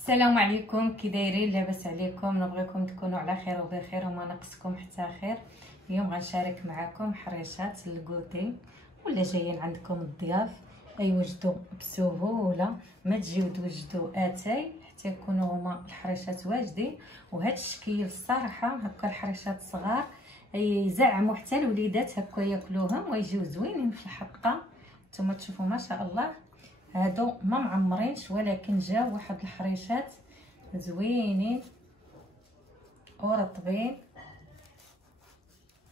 السلام عليكم، كي دايرين؟ لاباس عليكم؟ نبغيكم تكونوا على خير وبخير وما ناقصكم حتى خير. اليوم غنشارك معكم حريشات الكوتي، ولا جايين عندكم الضياف يوجدوا بسهوله، ما تجيو توجدوا اتاي حتى يكونوا هما الحريشات واجدين. وهذا الشكل الصراحه هكا الحريشات صغار يزعموا حتى الوليدات هكا ياكلوهم ويجيو زوينين في الحقه. نتوما تشوفوا ما شاء الله هادو ما معمرينش، ولكن جاو واحد الحريشات زوينين ورطبين.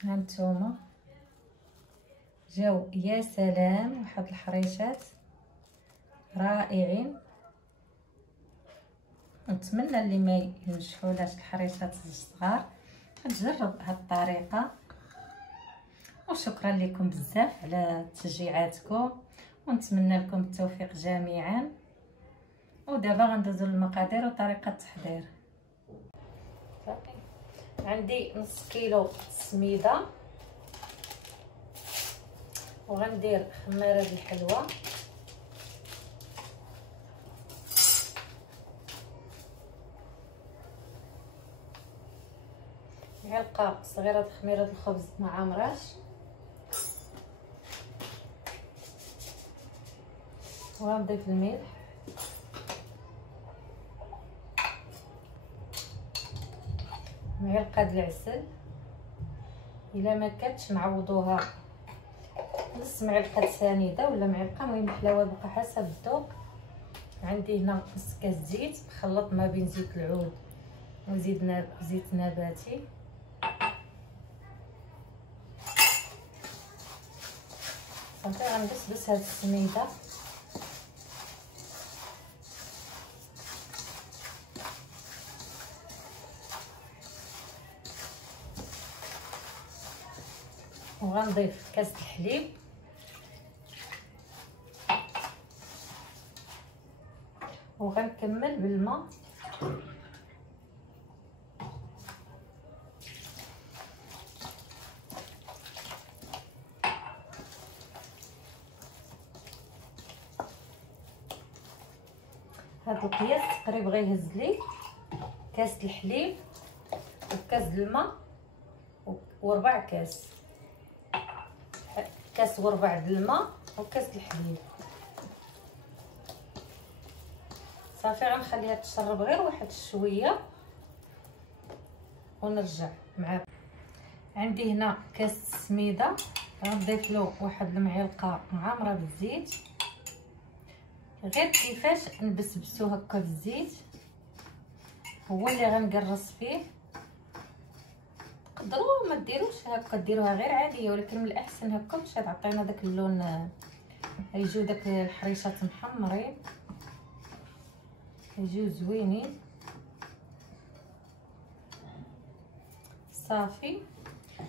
هانتوما جاو يا سلام، واحد الحريشات رائعين. نتمنى اللي ما ينجحولاش الحريشات الصغار تجرب هاد الطريقه. وشكرا لكم بزاف على تشجيعاتكم، ونتمنى لكم التوفيق جميعا. ودابا غندوزو للمقادير وطريقه التحضير. عندي نص كيلو سميده، وغندير خماره الحلوى، معلقه صغيره خميره الخبز مع مراش، وغنضيف الملح، معلقه د العسل. الا ما كانتش نعوضوها نص معلقه سنيده ولا معلقه، المهم الحلاوه بقى حسب الذوق. عندي هنا نص كاس زيت مخلط ما بين زيت العود وزيت نباتي. صافي غنبسبس هاد السميده، وغنضيف كاس الحليب، وغنكمل بالماء. هاد القياس تقريبا غيهز لي كاس الحليب وكاس الماء وربع كاس وربع د الماء وكاس الحليب. صافي غنخليها تشرب غير واحد شويه ونرجع معاكم. عندي هنا كاس السميده، غنضيف له واحد المعلقه معمره بالزيت، غير كيفاش نبسبسو هكا بالزيت هو اللي غنقرص فيه. تقدروا ما ديروش هكا، ديروها غير عاديه، ولكن من الاحسن هكا باش تعطينا داك اللون، يجيو داك الحريشات محمرين يجيو زوينين. صافي.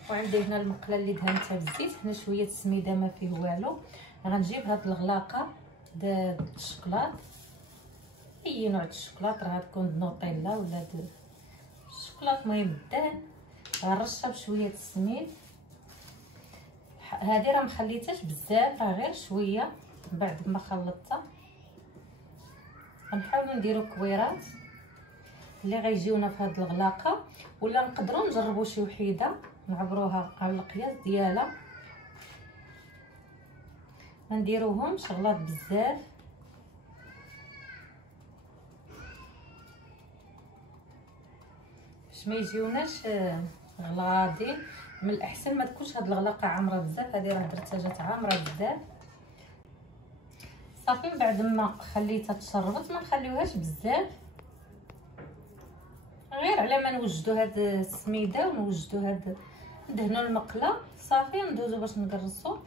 وعندي هنا المقله اللي دهنتها بالزيت، هنا شويه السميده ما فيه والو. غنجيب هاد الغلاقه د الشوكولات، اي نوع د الشوكولات، راه تكون نوتيلا ولا د الشوكولات، المهم الدهن. غنرشها بشويه السميد. هذه راه مخليتهاش بزاف، راه غير شويه. بعد ما خلطتها غنحاولوا نديروا كويرات اللي غيجيونا في هذه الغلاقه، ولا نقدروا نجربوا شي وحيده نعبروها على القياس ديالها. ما نديروهمش غلاط بزاف. باش ما يجيوناش غلاضين، من الاحسن ما تكونش هاد الغلاقه عامره بزاف. هذه راه درتها جات عامره بزاف. صافي. من بعد ما خليتها تشربت ما نخليوهاش بزاف، غير على ما نوجدوا هاد السميده ونوجدوا هاد ندهنوا المقله. صافي ندوزو باش نقرصوا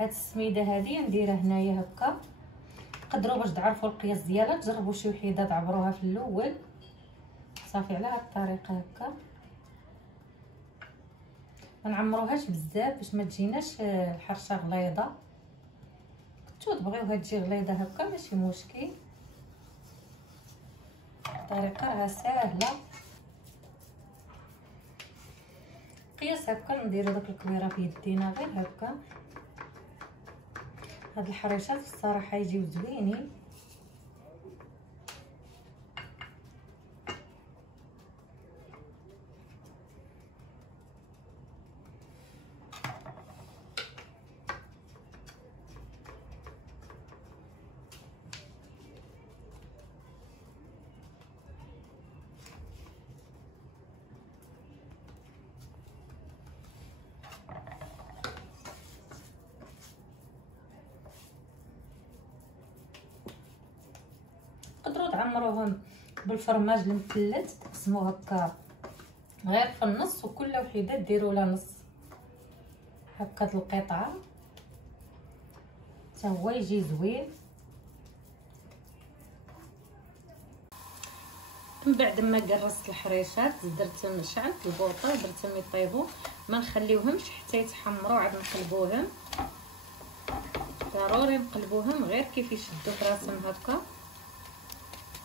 هاد السميده. هذه نديرها هنايا هكا، تقدروا باش تعرفوا القياس ديالها تجربوا شي وحيده تعبروها في الاول. صافي على هاد الطريقه هكا، ما نعمروهاش بزاف باش ما تجيناش الحرشه غليظه. كنتو تبغيوها تجي غليظه هكا ماشي مشكل، الطريقه راه ساهله. قياس هكا نديرو داك الكبيره في يدينا غير هكا. هاد الحريشات الصراحه يجيو زوينين. تعمروهم بالفرماج المثلث، تقسموه هكا غير في النص، وكل وحده ديروا لها نص هكا القطعه حتى هو يجي زوين. من بعد ما قرصت الحريشات درتهم، شعلت البوطه درتهم يطيبوا، ما نخليوهمش حتى يتحمروا، عاد نقلبوهم ضروري نقلبوهم غير كيف يشدوا في راسهم هكا،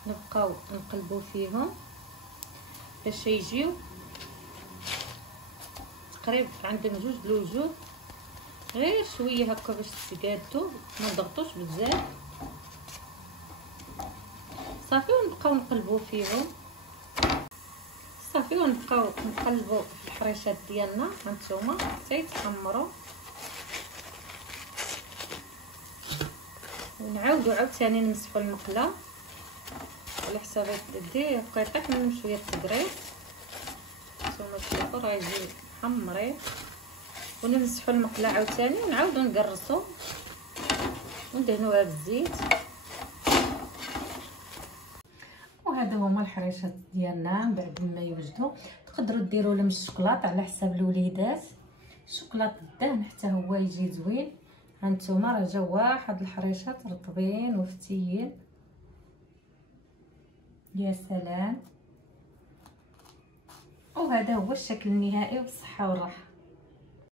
نبقاو نقلبوا فيهم باش يجيو تقريبا عندهم جوج الوجوه، غير شويه هكا باش تقادوا، ما نضغطوش بزاف صافي. ونبقاو نقلبوا فيهم صافي، ونبقاو نقلبوا في الحريشات ديالنا هانتوما حتى يتحمروا، ونعاودوا عاوتاني نمسحوا المقله على حساب يدي هكا يطيح منهم شويه التقريب. نتوما تشوفوا راه يجي محمرين، ونمسحوا المقله عاوتاني ونعاودوا نقرصوا وندهنوها بالزيت. وهذا هما الحريشات ديالنا بعد ما يوجدوا. تقدروا ديروا لهم الشوكولاط على حساب الوليدات، الشوكولاط الدهن حتى هو يجي زوين. هانتوما راه جاو واحد الحريشات رطبين وفتيين، يا سلام. وهذا هو الشكل النهائي، والصحه والراحه.